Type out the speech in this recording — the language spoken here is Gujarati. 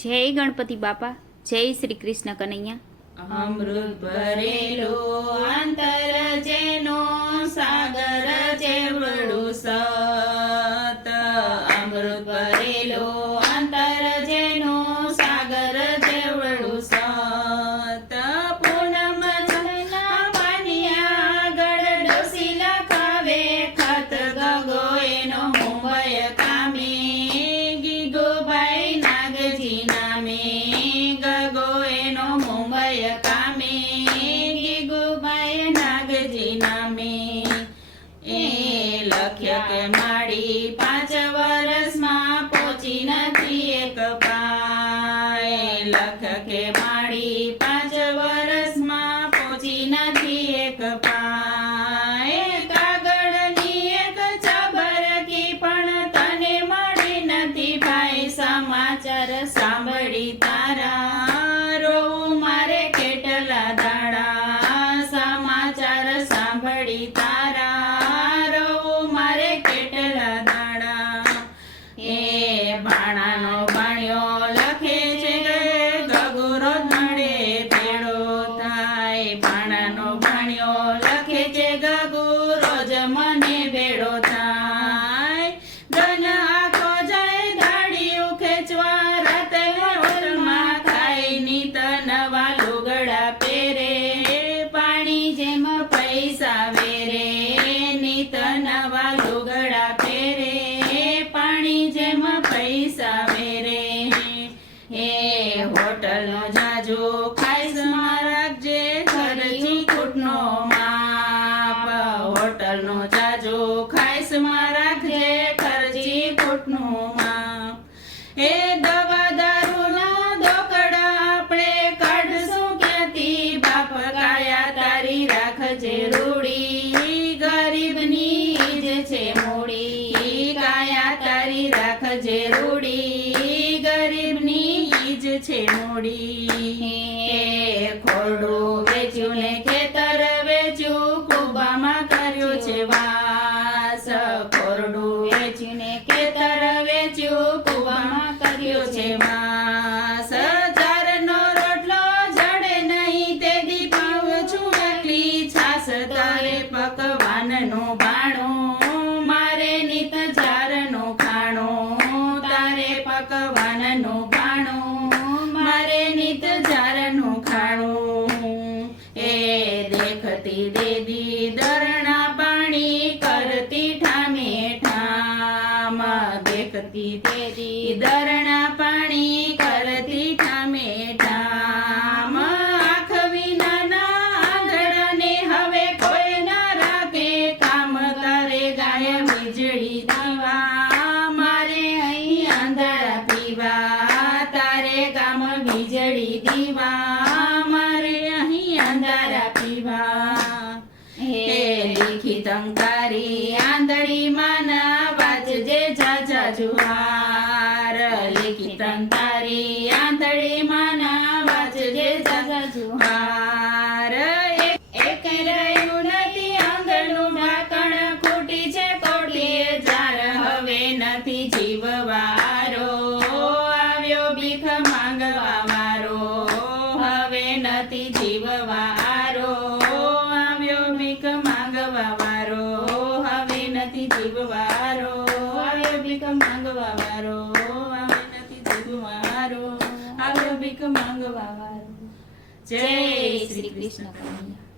જય ગણપતિ બાપા, જય શ્રી કૃષ્ણ કનૈયા. અમૃત ભરેલો અંતર જેનો સાગર જેવડું સત. અમૃત ભરેલો અંતર જેનો સાગર જેવડું સત. પૂનમ જલના પાનિયા ગળ ડોસી લખાવે ખત. ગગો એનો મુંબઈ કામે ગીગોભાઈ નાગજી નામે. ગગો એનો મુંબઈ કામે ગીગુભાઈ નાગજી નામે. એ લખ્ય કે માડી 5 વર્ષમાં પહોંચી નથી એક પાય. લખ્ય કે માડી 5 વર્ષમાં પહોંચી નથી એક પાય. કાગળની એક ચબરકી પણ તને મળી નથી ભાઈ. સમાચાર સાંભળી તારા રોવું મારે કેટલા દાડા. સમાચાર સાંભળી તારા રોવું મારે કેટલા દાડા. એ ભાણાનો ભાણ્યો લખે છે ગગુ રોજ મળે ભેળો થાય. ભાણાનો ભાણ્યો લખે છે ગગુ રોજ મને ભેળો થાય. ગન આખો જાય દાડીયું ખેંચવા રાતે હોટલમાં ખાઈ. નીત નવા લુગડા પહેરે પાણી જેમ પૈસા વેરે. નીત નવા લુગડા પહેરે પાણી જેમ પૈસા વેરે. એ હોટલનો જાજો ખાઈશ માં રાખજે ખર્ચી ખૂટનો માપ. હોટલનો જાજો ખાઈશ માં રાખજે ખર્ચી ખૂટનું માપ. એ દવા દારૂના દોકડા આપણે કાઢશું ક્યાંથી બાપ. કાયા તારી રાખજે રૂડી ગરીબની જ છે મૂડી. કાયા તારી રાખજે રૂડી ગરીબની જ છે મૂડી. એ ખોરડું વેચ્યું ને ખેતર વેચ્યું કુબામાં કર્યું છે વાસ. ખોરડું વેચ્યું ને ખેતર વેચ્યું કુબામાં કર્યું છે વાસ. ચારનો રોટલો જડે નહીં તે દી પીવું છું એકલી છાસ. તારે પકવાનનું ભાણું મારે નિત જારનું ખાણું. તારે પકવાનનું ભાણું મારે નિત જારનું ખાણું. એ દેખતી દેદી દરણા પાણી કરતી ઠામે ઠામ. દેખતી દેદી દરણા પાણી કરતી ઠામે ઠામ. આંખ વિનાના આંધળાને હવે કોઈ ના રાખે કામ. તારે ગાય વીજળી દીવા મારે અહીં આંધળા પીવા. તારે ગામ વીજળી દીવા મારે અહીં અંધારા પીવા. હે લીખી તંકારી આંધળી માના વાંચજે જાજા જુહાર. લીખી તંકારી આંધળી માના વાંચજે જાજા જુહાર. એક રહ્યું નથી આંગણનું ઢાંકણ ખૂટી છે કોટીએ જાર. હવે નથી જીવવારો આવ્યો ભીખ માંગવા વારો. હવે નથી જીવવારો આવ્યો ભીખ માંગવા વારો. હવે નથી જીવવારો આવ્યો ભીખ માંગવા વારો. હવે નથી જીવવારો આવ્યો ભીખ માંગવા વારો. જય શ્રી કૃષ્ણ કનૈયા.